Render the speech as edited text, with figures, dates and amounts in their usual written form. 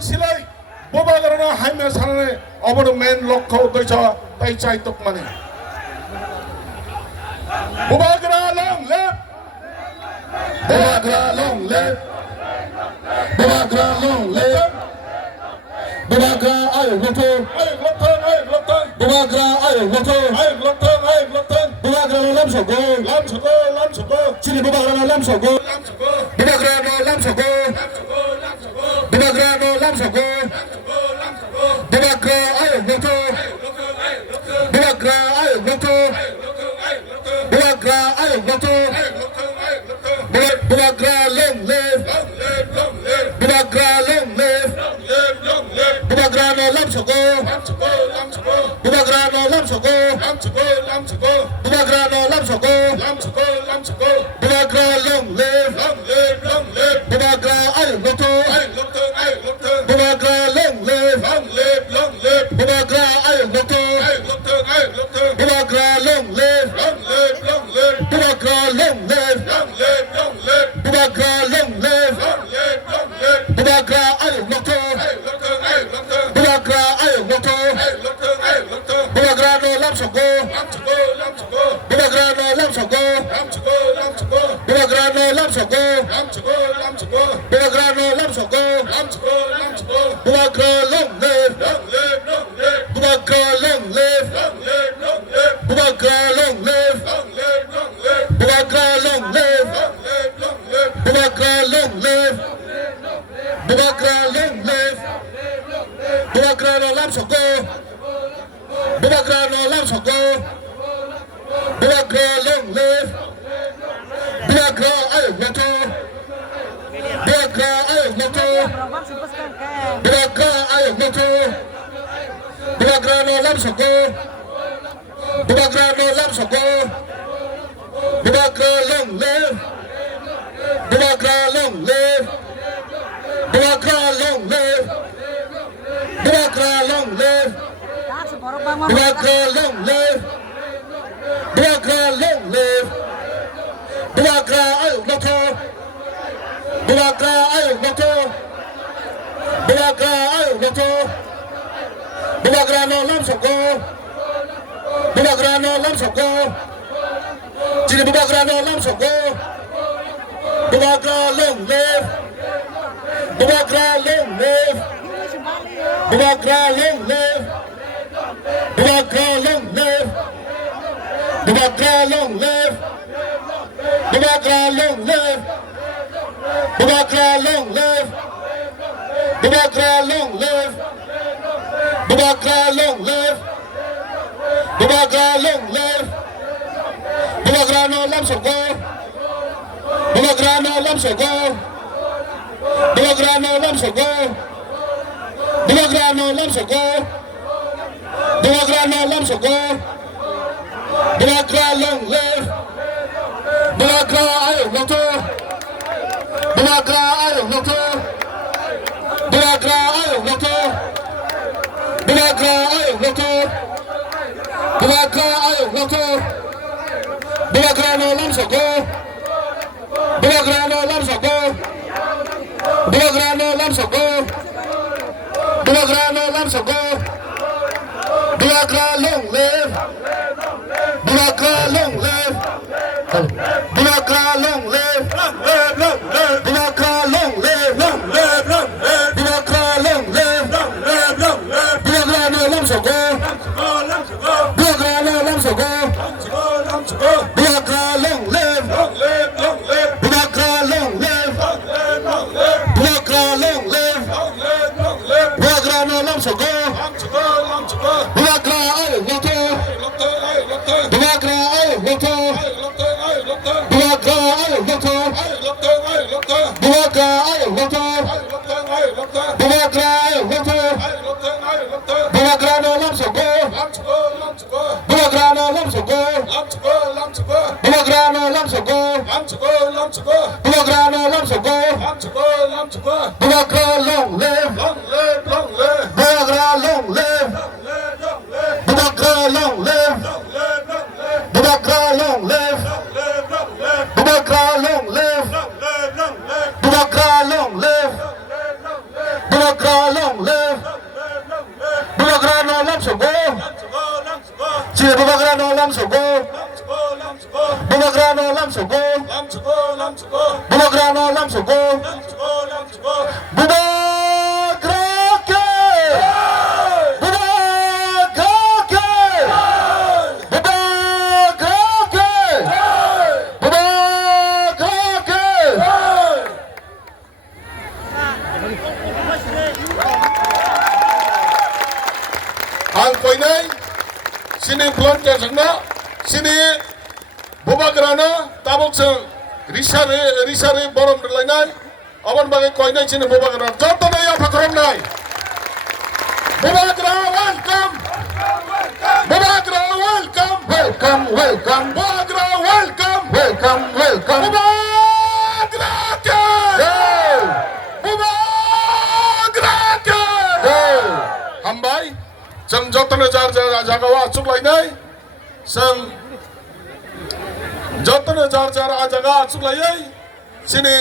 silai boba garana haime sanane obor main lokho doisa tai chai tok mane boba gara long left boba gara long left boba gara long left boba gara ayo loto boba gara ayo loto boba gara lam sogo chili boba gara lam sogo boba gara no lam sogo boba gara no lam sogo boba gara ayo loto boba gara ayo loto boba gara ayo loto boba gara long left boba gara long left boba gara no lam sogo boba gara no lam sogo boba gara no lam sogo boba gara long left boba gara ayo loto boba gara long left boba gara ayo loto boba gara long left boba gara long left boba gara long left boba gara ayo loto boba gara ayo loto boba gara no lam sogo boba gara no lam sogo boba gara no lam sogo boba gara no lam sogo boba gara long left boba gara long left boba gara long left boba gara long left boba gara long left boba gara long left boba gara no lam sogo boba gara no lam sogo boba gara long left boba gara ayo loto boba gara ayo loto boba gara ayo loto boba gara no lam sogo boba gara no lam sogo boba gara long left boba gara long left boba gara long left boba gara long left boba gara long left boba gara long left boba gara ayo loto boba gara ayo loto boba gara ayo loto boba gara no lam sogo boba gara no lam sogo chili boba gara no lam sogo boba gara long left boba gara long left boba gara long left boba gara long left boba gara long left boba gara long left boba gara long left boba gara long left boba gara long left boba gara long left boba gara no lam sogo boba gara no lam sogo boba gara no lam sogo boba gara no lam sogo boba gara no lam sogo boba gara long left boba gara ayo loto boba gara ayo loto boba gara ayo loto boba gara ayo loto boba gara ayo loto boba gara no lam sogo boba gara no lam sogo boba gara no lam sogo boba gara no lam sogo boba gara long left boba gara long left boba gara long left boba gara long left boba gara long left boba gara no lam sogo boba gara no lam sogo boba gara long left boba gara long left boba gara long left boba gara no lam sogo boba gara ayo loto boba gara ayo loto boba gara ayo loto boba gara ayo loto boba gara ayo loto boba gara no lam sogo boba gara no lam sogo boba gara no lam sogo boba gara no lam sogo boba gara long left boba gara long left boba gara long left boba gara long left boba gara long left boba gara long left boba gara long live Bubagrano lam sogo Sini Bubagrano lam sogo Bubagrano lam sogo Bubagrano lam sogo Bubagrake Bubagrake Bubagrake Bubagrake Ang koinai sini pelontar sengna sini Bubagrana tabok seng risare borom berlainai awan bagai koinai sini Bubagrana jotono ya pakrom nai Bubagrana welcome Bubagrana welcome Bubagrana welcome Bubagrana Hambai sang jotono jar jagawa achuk lainai sang jotono jar jaga achuk lainai sini